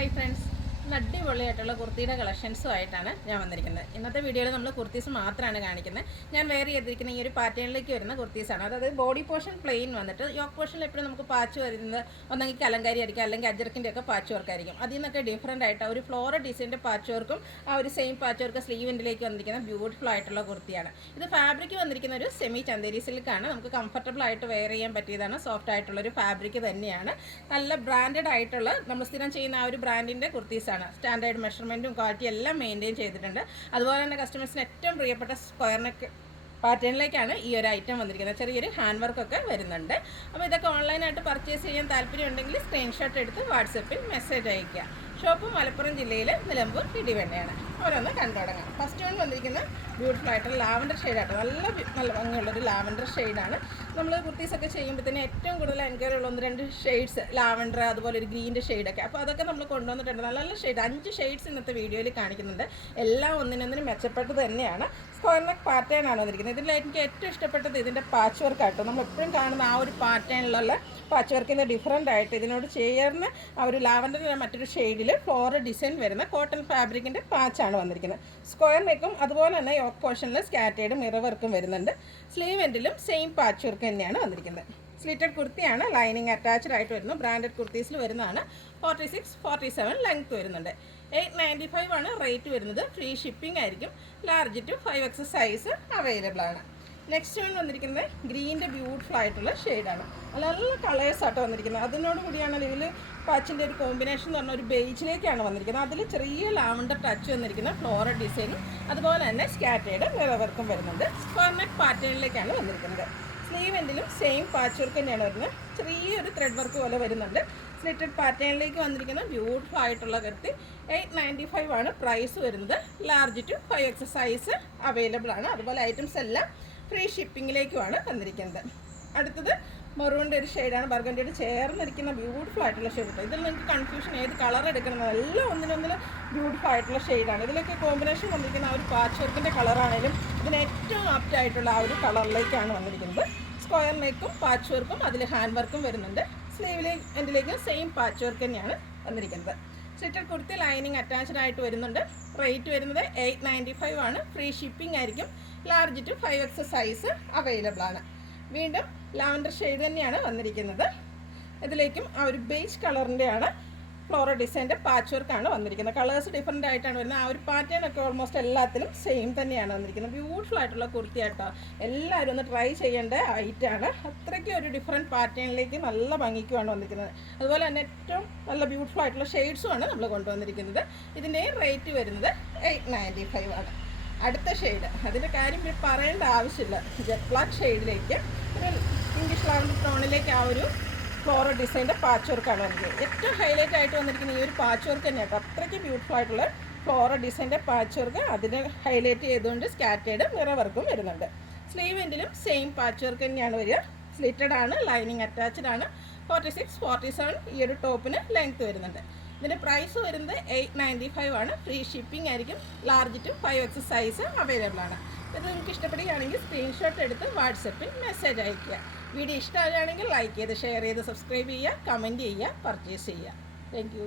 Hi friends, അടിപൊളിയായിട്ടുള്ള കുർത്തിയുടെ കളക്ഷൻസുമായിട്ടാണ് ഞാൻ വന്നിരിക്കുന്നത്. ഇന്നത്തെ വീഡിയോയിൽ നമ്മൾ കുർത്തീസ് മാത്രമാണ് കാണിക്കുന്നത്. ഞാൻ വെയർ ചെയ്തിരിക്കുന്ന ഈ ഒരു പാറ്റേണിലേക്ക് വരുന്ന കുർത്തീസാണ്. അതായത് ബോഡി പോർഷൻ പ്ലെയിൻ വന്നിട്ട് യോക്ക് പോർഷനിൽ എപ്പോഴും നമുക്ക് പാച്ച് വരുന്നത് ഒന്നെങ്കിൽ കലങ്കാരി ആയിരിക്കും, അല്ലെങ്കിൽ അജർക്കിൻ്റെ ഒക്കെ പാച്ച് വർക്കായിരിക്കും. അതിൽ നിന്നൊക്കെ ഡിഫറൻ്റ് ആയിട്ട് ഒരു ഫ്ലോറൽ ഡിസൈൻ്റെ പാച്ച് വർക്കും ആ ഒരു സെയിം പാച്ച് വർക്ക് സ്ലീവിൻ്റിലേക്ക് വന്നിരിക്കുന്ന ബ്യൂട്ടിഫുൾ ആയിട്ടുള്ള കുർത്തിയാണ്. ഇത് ഫാബ്രിക് വന്നിരിക്കുന്ന ഒരു സെമി ചന്ദേരി സിൽക്കാണ്. നമുക്ക് കംഫർട്ടബിൾ ആയിട്ട് വെയർ ചെയ്യാൻ പറ്റിയതാണ്. സോഫ്റ്റ് ആയിട്ടുള്ളൊരു ഫാബ്രിക് തന്നെയാണ്. നല്ല ബ്രാൻഡഡ് ആയിട്ടുള്ള നമ്മൾ സ്ഥിരം ചെയ്യുന്ന ആ ഒരു ബ്രാൻഡിൻ്റെ കുർത്തീസാണ്. സ്റ്റാൻഡേർഡ് മെഷർമെൻറ്റും ക്വാളിറ്റി എല്ലാം മെയിൻറ്റെയിൻ ചെയ്തിട്ടുണ്ട്. അതുപോലെ തന്നെ കസ്റ്റമേഴ്സിന് ഏറ്റവും പ്രിയപ്പെട്ട സ്ക്വയർ നെക്ക് പാറ്റേണിലേക്കാണ് ഈ ഒരു ഐറ്റം വന്നിരിക്കുന്നത്. ചെറിയൊരു ഹാൻഡ് വർക്കൊക്കെ വരുന്നുണ്ട്. അപ്പോൾ ഇതൊക്കെ ഓൺലൈനായിട്ട് പർച്ചേസ് ചെയ്യാൻ താല്പര്യമുണ്ടെങ്കിൽ സ്ക്രീൻഷോട്ട് എടുത്ത് വാട്സപ്പിൽ മെസ്സേജ് അയയ്ക്കുക. ഷോപ്പ് മലപ്പുറം ജില്ലയിലെ നിലമ്പൂർ ഇടിവണ്ണയാണ്. ഓരോന്ന് കണ്ടു തുടങ്ങാം. ഫസ്റ്റ് വൺ വന്നിരിക്കുന്ന ബ്യൂട്ടിഫുൾ ആയിട്ടുള്ള ലാവൻഡർ ഷെയ്ഡായിട്ട് നല്ല ഭംഗിയുള്ളൊരു ലാവൻഡർ ഷെയ്ഡാണ്. നമ്മൾ കുർത്തീസൊക്കെ ചെയ്യുമ്പോൾ തന്നെ ഏറ്റവും കൂടുതൽ എൻക്വയറി ഉള്ള 1-2 ഷെയ്ഡ്സ് ലാവൻഡർ, അതുപോലെ ഒരു ഗ്രീൻ്റെ ഷെയ്ഡൊക്കെ. അപ്പോൾ അതൊക്കെ നമ്മൾ കൊണ്ടുവന്നിട്ടുണ്ട്. നല്ല ഷെയ്ഡ് 5 ഷെയ്ഡ്സ് ഇന്നത്തെ വീഡിയോയിൽ കാണിക്കുന്നുണ്ട്. എല്ലാം ഒന്നിനൊന്നിനും മെച്ചപ്പെട്ടത് തന്നെയാണ്. സ്ക്വയർ നെക്ക് പാറ്റേൺ ആണ് വന്നിരിക്കുന്നത്. ഇതിൽ എനിക്ക് ഏറ്റവും ഇഷ്ടപ്പെട്ടത് ഇതിൻ്റെ പാച്ച് വർക്കാട്ടോ. നമ്മൾ എപ്പോഴും കാണുന്ന ആ ഒരു പാറ്റേണിലുള്ള പാച്ച് വർക്കിൻ്റെ ഡിഫറൻ്റ് ആയിട്ട് ഇതിനോട് ചേർന്ന് ആ ഒരു ലാവൻഡറിൻ്റെ മറ്റൊരു ഷെയ്ഡിൽ ഫ്ലോറൽ ഡിസൈൻ വരുന്ന കോട്ടൺ ഫാബ്രിക്കിൻ്റെ പാച്ചാണ് വന്നിരിക്കുന്നത്. സ്ക്വയർ നെക്കും അതുപോലെ തന്നെ യോക്ക് പോർഷനിൽ സ്കാറ്റേഡ് മിറർ വർക്കും വരുന്നുണ്ട്. സ്ലീവ് എൻഡിലും സെയിം പാച്ച് വർക്ക് തന്നെയാണ് വന്നിരിക്കുന്നത്. സ്ലിറ്റഡ് കുർത്തിയാണ്. ലൈനിങ് അറ്റാച്ച്ഡ് ആയിട്ട് വരുന്നു. ബ്രാൻഡഡ് കുർത്തീസിൽ വരുന്നതാണ്. 46-47 ലെങ്ത് വരുന്നുണ്ട്. 895 ആണ് റേറ്റ് വരുന്നത്. ഫ്രീ ഷിപ്പിംഗ് ആയിരിക്കും. Large to 5X size available ആണ്. നെക്സ്റ്റ് വൺ വന്നിരിക്കുന്നത് ഗ്രീൻ്റെ ബ്യൂട്ടിഫുൾ ആയിട്ടുള്ള ഷെയ്ഡാണ്. നല്ല കളേഴ്സാട്ടോ വന്നിരിക്കുന്നത്. അതിനോട് കൂടിയാണ് ഇതിൽ പാച്ചിൻ്റെ ഒരു കോമ്പിനേഷൻ എന്ന് പറഞ്ഞാൽ ഒരു ബേജിലേക്കാണ് വന്നിരിക്കുന്നത്. അതിൽ ചെറിയ ലാവൻഡർ ടച്ച് വന്നിരിക്കുന്ന ഫ്ലോറൽ ഡിസൈനും അതുപോലെ തന്നെ സ്കാറ്റേഡ് മിറർ വർക്കും വരുന്നുണ്ട്. സ്ക്വയർ നെക്ക് പാറ്റേണിലേക്കാണ് വന്നിരിക്കുന്നത്. സ്ലീവ് എൻഡിലും സെയിം പാച്ച് വർക്ക് തന്നെയാണ് വരുന്നത്. ചെറിയൊരു ത്രെഡ് വർക്ക് പോലെ വരുന്നുണ്ട്. സ്ലിറ്റഡ് പാറ്റേണിലേക്ക് വന്നിരിക്കുന്ന ബ്യൂട്ടിഫുൾ ആയിട്ടുള്ള കുർത്തി 895 ആണ് പ്രൈസ് വരുന്നത്. Large to 5X size available ആണ്. അതുപോലെ ഐറ്റംസ് എല്ലാം ഫ്രീ ഷിപ്പിങ്ങിലേക്കുമാണ് വന്നിരിക്കുന്നത്. അടുത്തത് മെറൂണിൻ്റെ ഒരു ഷെയ്ഡാണ്. ബർഗണ്ടിയോട് ചേർന്നിരിക്കുന്ന ബ്യൂട്ടിഫുൾ ആയിട്ടുള്ള ഷെയ്ഡ്. ഇതിൽ നിങ്ങൾക്ക് കൺഫ്യൂഷൻ ഏത് കളർ എടുക്കണം, എല്ലാം ഒന്നിനൊന്നിൽ ബ്യൂട്ടിഫുൾ ആയിട്ടുള്ള ഷെയ്ഡാണ്. ഇതിലൊക്കെ കോമ്പിനേഷൻ വന്നിരിക്കുന്ന ആ ഒരു പാച്ച് വർക്കിൻ്റെ കളറാണെങ്കിലും ഇതിന് ഏറ്റവും ആപ്റ്റ് ആയിട്ടുള്ള ആ ഒരു കളറിലേക്കാണ് വന്നിരിക്കുന്നത്. സ്ക്വയർ നെക്കും പാച്ച് വർക്കും അതിൽ ഹാൻഡ് വർക്കും വരുന്നുണ്ട്. സ്ലീവിലെ എൻഡിലേക്ക് സെയിം പാച്ച് വർക്ക് തന്നെയാണ് വന്നിരിക്കുന്നത്. സ്ലിറ്റഡ് കുർത്തി ലൈനിങ് അറ്റാച്ച്ഡ് ആയിട്ട് വരുന്നുണ്ട്. റേറ്റ് വരുന്നത് 895 ആണ്. ഫ്രീ ഷിപ്പിംഗ് ആയിരിക്കും. Large to 5X size available ആണ്. വീണ്ടും ലാവൻഡർ ഷെയ്ഡ് തന്നെയാണ് വന്നിരിക്കുന്നത്. ഇതിലേക്കും ആ ഒരു ബേജ് കളറിൻ്റെയാണ് ഫ്ലോറൽ ഡിസൈൻ്റെ പാച്ച് വർക്കാണ് വന്നിരിക്കുന്നത്. കളേഴ്സ് ഡിഫറൻ്റ് ആയിട്ടാണ് വരുന്നത്. ആ ഒരു പാറ്റേൺ ഒക്കെ ഓൾമോസ്റ്റ് എല്ലാത്തിലും സെയിം തന്നെയാണ് വന്നിരിക്കുന്നത്. ബ്യൂട്ടിഫുൾ ആയിട്ടുള്ള കുർത്തി ആട്ടോ. എല്ലാവരും ഒന്ന് ട്രൈ ചെയ്യേണ്ട ഐറ്റാണ്. അത്രയ്ക്ക് ഒരു ഡിഫറെൻറ്റ് പാറ്റേണിലേക്ക് നല്ല ഭംഗിക്കുമാണ് വന്നിരിക്കുന്നത്. അതുപോലെ തന്നെ ഏറ്റവും നല്ല ബ്യൂട്ടിഫുൾ ആയിട്ടുള്ള ഷെയ്ഡ്സുമാണ് നമ്മൾ കൊണ്ടുവന്നിരിക്കുന്നത്. ഇതിൻ്റെ റേറ്റ് വരുന്നത് 895 ആണ്. അടുത്ത ഷെയ്ഡ് അതിൻ്റെ കാര്യം പറയേണ്ട ആവശ്യമില്ല. ജെറ്റ് ബ്ലാക്ക് ഷെയ്ഡിലേക്ക് ഒരു ഇംഗ്ലീഷ് ലാവൻഡർ ടോണിലേക്ക് ആ ഒരു ഫ്ലോറൽ ഡിസൈൻ്റെ പാച്ച് വർക്കാണ് വന്നിരിക്കുന്നത്. ഏറ്റവും ഹൈലൈറ്റ് ആയിട്ട് വന്നിരിക്കുന്ന ഈ ഒരു പാച്ച് വർക്ക് തന്നെയാണ്. അത്രയ്ക്ക് ബ്യൂട്ടിഫുൾ ആയിട്ടുള്ള ഫ്ലോറൽ ഡിസൈൻ്റെ പാച്ച് വർക്ക് അതിനെ ഹൈലൈറ്റ് ചെയ്തുകൊണ്ട് സ്കാറ്റേഡ് മിറർ വർക്കും വരുന്നുണ്ട്. സ്ലീവ് എൻഡിലും സെയിം പാച്ച് വർക്ക് തന്നെയാണ് വരിക. സ്ലിറ്റഡ് ആണ്. ലൈനിങ് അറ്റാച്ച്ഡ് ആണ്. 46-47 ഈ ഒരു ടോപ്പിന് ലെങ്ത് വരുന്നുണ്ട്. ഇതിൻ്റെ പ്രൈസ് വരുന്നത് 895 ആണ്. ഫ്രീ ഷിപ്പിംഗ് ആയിരിക്കും. Large to 5X size available ആണ്. ഇത് നിങ്ങൾക്ക് ഇഷ്ടപ്പെടുകയാണെങ്കിൽ സ്ക്രീൻഷോട്ട് എടുത്ത് വാട്സപ്പിൽ മെസ്സേജ് അയയ്ക്കുക. വീഡിയോ ഇഷ്ടമാവുകയാണെങ്കിൽ ലൈക്ക് ചെയ്ത് ഷെയർ ചെയ്ത് സബ്സ്ക്രൈബ് ചെയ്യുക, കമൻറ്റ് ചെയ്യുക, പർച്ചേസ് ചെയ്യുക. Thank you.